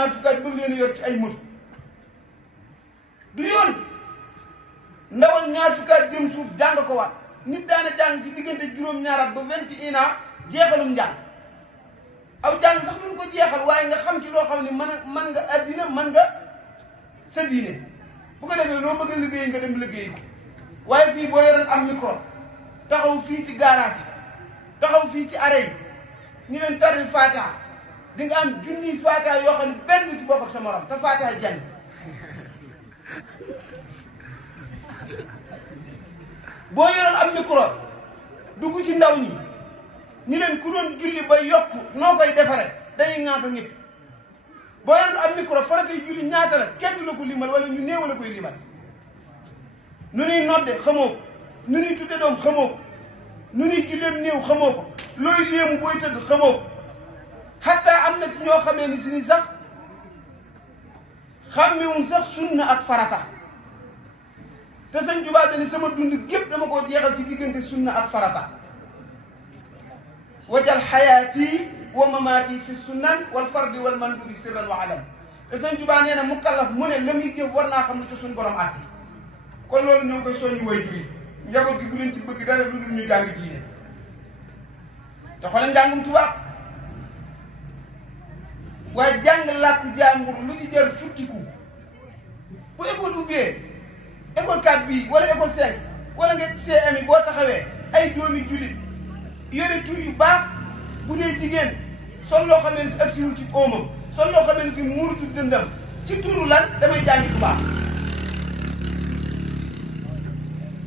ñaar fukki at bëgg leen yor ci ay moto du yoon. ndawal ñaar fukki at jëm suuf jàng ko waat nit daana jàng ci diggante juróom-ñaar at ba 21 ans jeexalum njàng aw jàng sax duñ ko jeexal waaye nga xam ci loo xam ne mën nga addina mën nga sa diine bu ko defee loo bëgg a liggéey nga dem liggéey ko waaye fii boo yoroon am micro taxaw fii ci garage yi taxaw fii ci arrêt yi ñu leen taril Fatiha di nga am junniy Fatiha yoo xam ne benn du ci bokk ak sa morom te Fatiha jàng boo yoroon am micro dugg ci ndaw ñi ñu leen ku doon julli ba yokku noo koy defare dañuy ŋaaka ñëpp boo yoroon am micro faratay julli ñaata la kenn du la ko limal wala ñu néew la koy limal nu ñuy nodde xamoo ko nu ñuy tudde doom xamoo ko nu ñuy julleem néew xamoo ko looy léemu booy tëdd xamoo ko xataa am na ñoo xamee ni si ni sax xàmmewuñ sax sunna ak farata te sëñ Tuubaa dani sama dund gépp dama koo jeexal ci diggante sunna ak farata wajal xayaati wa mamaati fi sunnan wal fardi wal manduri sirran wa alam te sëñ Tuubaa nee na mukallaf mu ne la muy jëf war naa xam ne ci suñ borom àtti kon loolu ñoo ngi koy soññu way juri njaboot gi bu leen ci bëgg dara lu dul ñu jàng diine te xoolal njàngum tubaab waaye jàng làkku jàmbur lu ci jël futtiku bu école ubbee école 4 bii wala école 5 wala nga CM yi boo taxawee ay doomi jullit yore tur yu baax bu dee jigéen sol loo xamee ne si ak siwul ci oomam sol loo xamee ne si muurutu dëndam ci turu lan damay jàngi tubaab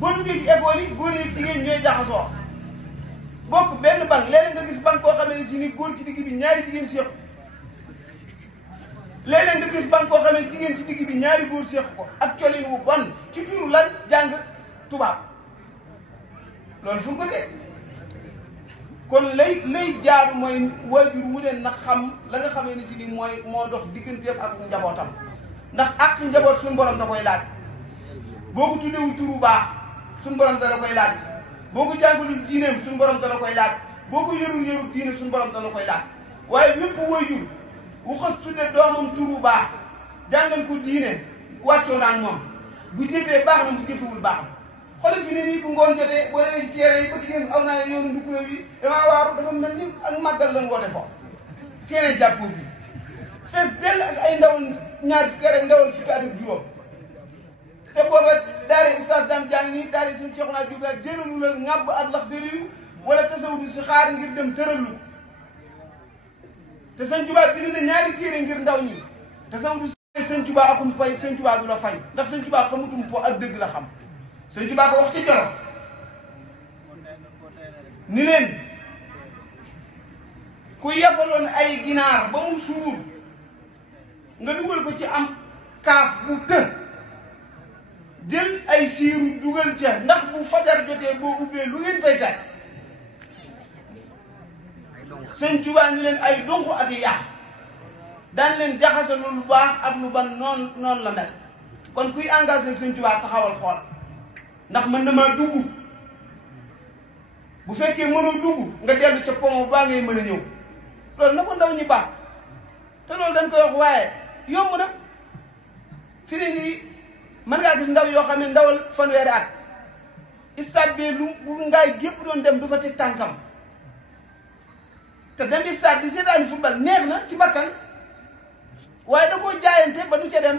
boo duggee ci école yi góor yi jigéen ñooy jaxasoo bokk benn banque léeg-léeg nga gis banque koo xamee ne si ni góor ci digg bi ñaari jigéen séq léeg-léeg nga gis banque koo xamee jigéen ci digg bi ñaari góor séq ko ak colin wu bon ci turu lan jàng tubaab loolu fu mu ko teg kon lay jaaru mooy waajur wu ne na xam la nga xamee ni si ni mooy moo dox digganteem ak njabootam ndax ak njaboot suñu borom da koy laaj boo ko tuddewul turu baax suñu borom da la koy laaj boo ko jàngalul diineem suñu borom da la koy laaj boo ko yorul diine suñu borom da la koy laaj waaye wépp waajur bu xas tudde doomam turu baax jàngal ko diine wàccoo naan moom bu jëfee baax na bu jëfewul baax na xoolal fi ne nii bu ngoon jotee boo demee ci teere yi ba jigéen aw naa yoonu ndukkuréew yi damaa waaru dafa mel ni ak màggal lañ woote foofu teere jàppoo bi fees dell ak ay ndaw ñaar fukki rek ndawal fukki at ak juróom te booba daare oustaz Dame Diagne nii daare suñu Cheikhouna Diouba jëralu la ŋàbb ak lax dëriyu wala tasawudu si xaar ngir dem tëralu te sëñ Tuubaa bind na ñaari téere ngir ndaw ñi tasawudu sëñ Tuubaa akum fay sëñ Tuubaa du la fay ndax sëñ Tuubaa xamutum po ak dëgg la xam sëñ Tuubaa ko wax ci Jolof ni leen ku yafaloon ay ginaar ba mu suur nga dugal ko ci am kaaf bu të jël ay siiru dugal ca ndax bu fajar jotee boo ubbee lu ngeen fay fekk sëñ Tuubaa ni leen ay donk ak yàq daan leen jaxase lu baax ak lu ban noonu la mel kon kuy engagé sëñ Tuubaa taxawal xool ndax mën na maa dugg bu fekkee mënoo dugg nga dellu ca pomo baa ngay mën a ñëw loolu na ko ndaw ñi baax te loolu dañ koy wax waaye yomb na fi ne nii mën ngaa gis ndaw yoo xam ne ndawal fanweeri at stade bi lu bu ngaay gépp doon dem du fa teg tànkam te dem stade di seetaani football neex na ci bakkan waaye da koo jaayante ba du ca dem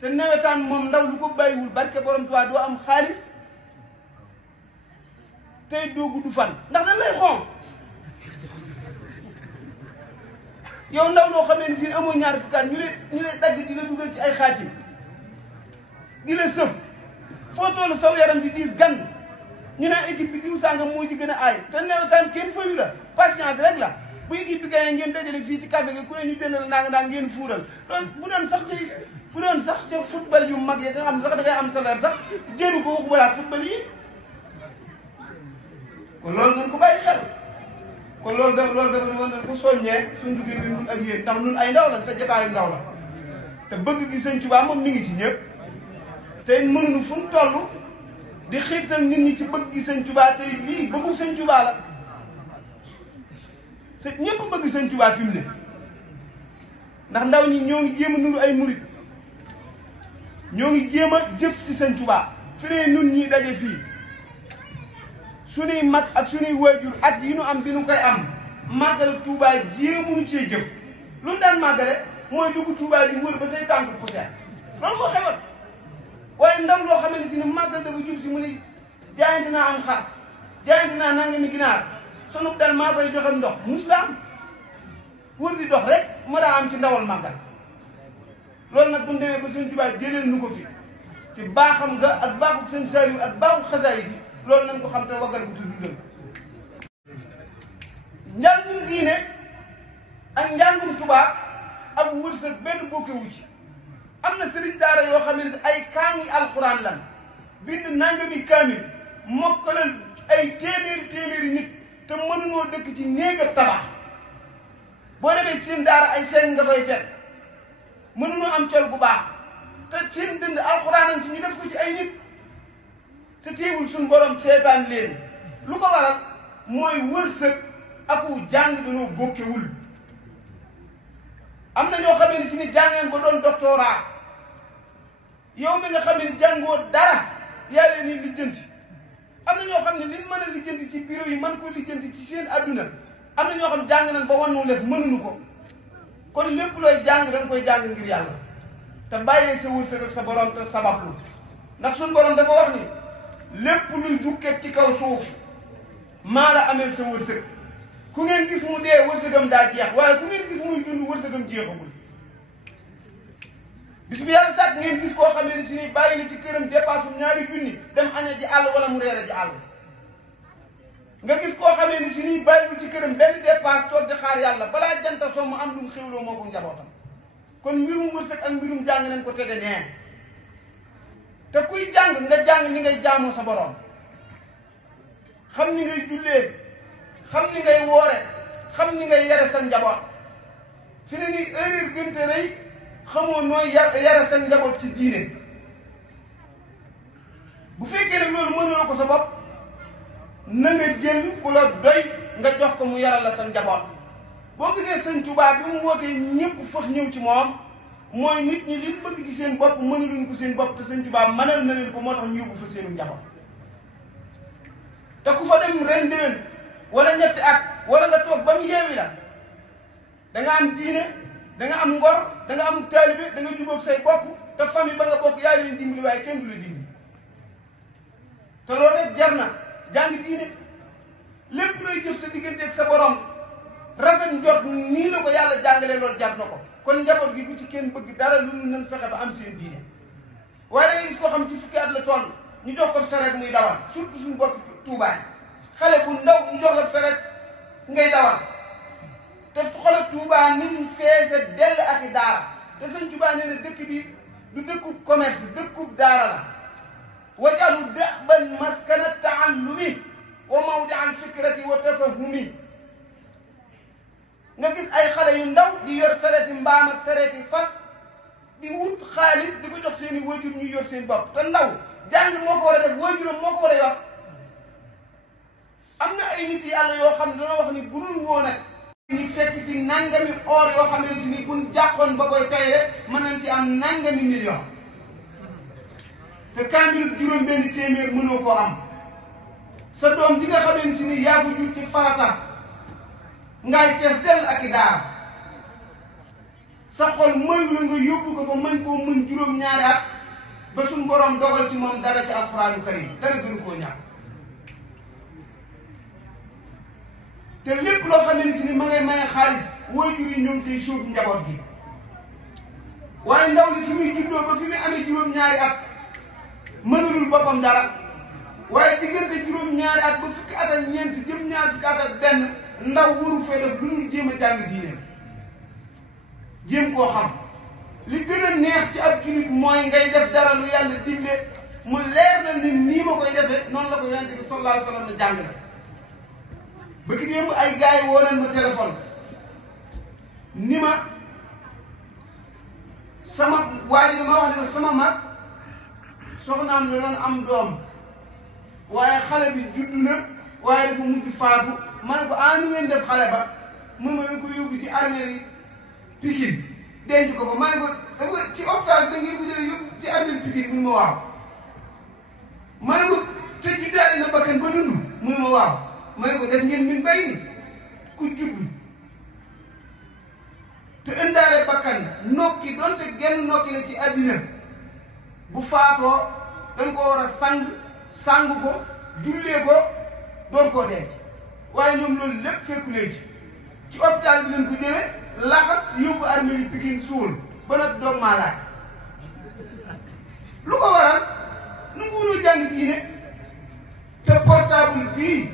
te nawetaan moom ndaw lu ko bàyyiwul barke borom Tuubaa doo am xaalis tey doo gudd fan ndax dañ lay xoom yow ndaw loo xamee ni si amoo ñaari fukkaat ñu lay dagg di la dugal ci ay xaatim di la sëf foo toll saw yaram di diis gan ñu ne équipe bi diw sàngam moo ci gën a aay te nawetaan kenn fayu la patience rek la bu équipe bi gañee ngeen dajale fii ci café gi ku ne ñu jëndal naa ngeen fuural loolu bu doon sax ca football yu mag yi nga xam ne sax da ngay am salaire sax jëru ko waxuma laa football yi kon loolu ngeen ko bàyyi xel kon loolu dafa woon dañ ko soññee suñ duggee bi nun ak yéen ndax nun ay ndaw la te jotaayu ndaw la te bëgg gi sëñ Tuubaa moom mi ngi ci ñëpp te mënuñu fu mu toll di xiirtal nit ñi ci bëgg gi sëñ Tuubaa tey lii bëggu sëñ Tuubaa la ñëpp bëgg sëñ Tuubaa fi mu ne ndax ndaw ñi ñoo ngi jéem a nuru ay murit ñoo ngi jéem a jëf ci Sëñ Tuubaa fi ne nun ñii daje fii suñuy mag ak suñuy waajur at yi nu am bi nu koy am màggale Tuubaa jéemuñu cee jëf lu ñu daan màggale mooy dugg Tuubaa di wër ba say tànk poussière loolu moo xewoon waaye ndaw loo xam ne si ne màggal dafa jub si mu ne jaayante naa am xar jaayante naa nangami ginaar sunu dal maa fay joxe ndox muslaam wër di dox rek ma daa am ci ndawal màggal loolu nag bu ñu demee ba Sëñ Tuubaa jëleel nu ko fi ci baaxam ga ak baaxu Sëñ Saaliw ak baaxu xasaayit yi loolu nañ ko xam te waggal ko tudd dundal njàngum diine ak njàngum tubaab ak wërsëg benn bokkewu ci am na sëriñ daara yoo xam ne ay kaangi alxuraan lan bind nangami kaamil mokkalal ay téeméeri nit te mënunoo dëkk ci néeg ak tabax boo demee seen daara ay seen nga fay fekk mënunoo am col gu baax te seen dënd alxuraan ci ñu def ko ci ay nit te teewul suñ borom seetaan leen lu ko waral mooy wërsëg aku jàng dañoo bokkewul am na ñoo xam ne si ni jàngeen ba doon doctorat yow mi nga xam ne jàngoo dara yaa leen ni lijjanti am na ñoo xam ne liñ mën a lijjanti ci bureau yi mën ko lijjanti ci seen adduna am na ñoo xam jàng nañ ba wannu lef mënuñu ko kon lépp looy jàng da nga koy jàng ngir yàlla te bàyyee sa wërsëg ak sa borom te sabablu ndax suñ borom dafa wax ni lépp luy jukket ci kaw suuf maa la ameel sa wërsëg ku ngeen gis mu dee wërsëgam daa jeex waaye ku ngeen gis muy dund wërsëgam jeexagul bis bi yàlla sàkk ngeen gis koo xamee ni si ni bàyyi na ci këram dépasse ñaari junni dem aña ji àll wala mu reere ji àll nga gis koo xamee ni si ni bàyyiwul ci këram benn dépasse toog di xaar yàlla balaa janta soo mu am lu mu xewloo moo ko njabootam kon mbirum wërsëg ak mbirum jàng nañ ko tege nee te kuy jàng nga jàng ni ngay jaamoo sa borom xam ni ngay jullee xam ni ngay woore xam ni ngay yare sa njaboot fi ne nii erreur gënte rëy xamoo nooy yare sa njaboot ci diine bu fekkee nag loolu mënuloo ko sa bopp na nga jël ku la doy nga jox ko mu yaral la sa njaboot boo gisee Sëñ Tuubaa bi mu wootee ñëpp fax ñëw ci moom mooy nit ñi liñ bëgg ci seen bopp mënuluñ ko seen bopp te Sëñ Tuubaa mënal na leen ko moo tax ñu yóbbu fa seenu njaboot te ku fa dem ren déwén wala ñetti at wala nga toog ba mu yeewi la da nga am diine da nga am ngor da nga am taalibe da nga jubóog say bokk te famille ba nga bokk yaa leen dimbali waaye kenn du la dimbali te loolu rek jar na jàng diine lépp looy jëf sa diggante ak sa borom rafet njort nii la ko yàlla jàngalee loolu jar na ko kon njaboot gi bu ci kenn bëgg dara lu nan fexe ba am seen diine waaye da ngay gis koo xam ci fukki at la toll ñu jox ko saret muy dawal surtout suñu bokk tuubaay xale bu ndaw ñu jox la saret ngay dawal te xoolal Tuubaa ni ñu feese dell ak i daara te Sëñ Tuubaa nee na dëkk bi du dëkkub commerce dëkkub daara la wajalu daban maskana taallumi wa mawdi al fikrati wa tafahumi nga gis ay xale yu ndaw di yor sareti mbaam ak sareti fas di wut xaalis di ko jox seen i waajur ñu yor seen bopp te ndaw jàng moo ko war a def waajuram moo ko war a yor am na ay nit yàlla yoo xam ne dana wax ni bu dul woon ak ñu fekk fi nangami or yoo xam ne si ni buñ jàppoon ba koy tay rek mën nañ ci am nangami million te kaamilu juróom benn téeméer mënoo koo am sa doom ji nga xamee ni si ni yaa ko jur ci farata ngay fees dell ak i daara sa xol mayu la nga yóbbu ko fa mën koo mën juróom-ñaari at ba suñ borom dogal ci moom dara ci alxuraanu karim dara gënu koo ñàkk te lépp loo xam ne si ni ma ngay maye xaalis waajur yi ñoom tey suuf njaboot gi waaye ndaw li fi muy juddoo ba fi muy amee juróom-ñaari at mënulul boppam dara waaye diggante juróom-ñaari at ba fukki at ak ñeent jëm ñaar fukki at ak benn ndaw waru fee def lu dul jéem a jàng diine jéem koo xam li gën a neex ci ab jullit mooy ngay def dara lu yàlla digle mu leer na ni nii ma koy defee noonu la ko yonent bi sallallahu alayhi wa sallam na jàng na ba ki démb ay gars yi woo nañ ma téléphone ni ma sama waa ji dama wax ne sama mag soxnaam la doon am doom waaye xale bi juddu na waaye dafa mujj faatu ma ne ko nu ngeen def xale ba mun ma leen ko yóbbu ci armée yi Pikine denc ko fa ma ne ko dafa ci hôpital bi da ngeen ko jëlee yóbbu ci armée Pikine mun ma waaw ma ne ko te juddaale na bakkan ba dund mun ma waaw ma ne ko def ngeen min bay ni ku judd te ëndaale bakkan nokki donte genn nokki la ci àddina bu faatoo dañ ko war a sang ko jullee ko door koo denc waaye ñoom loolu lépp fekku leen ci hôpital bi leen ko jëlee laxas yóbbu armée bi Pikine suul ba nag doog maa laaj lu ko waral nu nguuroo jàng diine te portable bii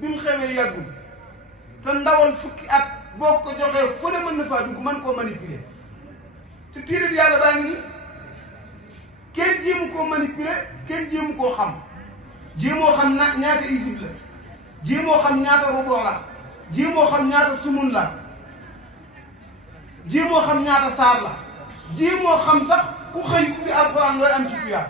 bi mu xewee yàggul te ndawal fukki at boo ko joxee fu ne mën na faa dugg mën koo manipuler te téere bi yàlla baa ngi nii kenn jéemu koo manipuler kenn jéemu koo xam jéemoo xam ñaata isib la jéemoo xam ñaata rubo la jéemoo xam ñaata sumun la jéemoo xam ñaata saar la jéemoo xam sax ku xëy ku fi alxuraan looy am ci tuyaat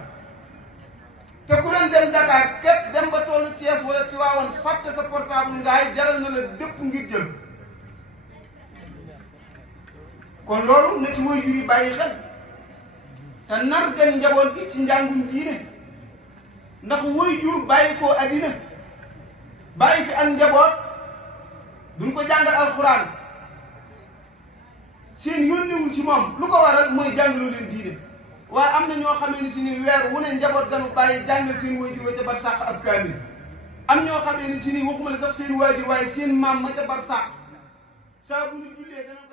te ku doon dem Dakar képp dem ba tollu Thiès wala Tivaouane fàtte sa portable ngaay jaral na la dëpp ngir jël kon loolu na ci waajur yi bàyyi xel te nar gan njaboot gi ci njàngum diine ndax waajur bàyyi koo addina bàyyi fi ak njaboot duñ ko jàngal alxuraan seen yónniwul ci moom lu ko waral mooy jàngaloo leen diine waaye am na ñoo xamee ni si ni weer wu ne njaboot ganu bàyyi jàngal seen waajur wa ca bar sàq ab kaamil am ñoo xamee ni si ni waxuma la sax seen waajur waaye seen maam ma ca bar sàq saa bu ñu jullee dana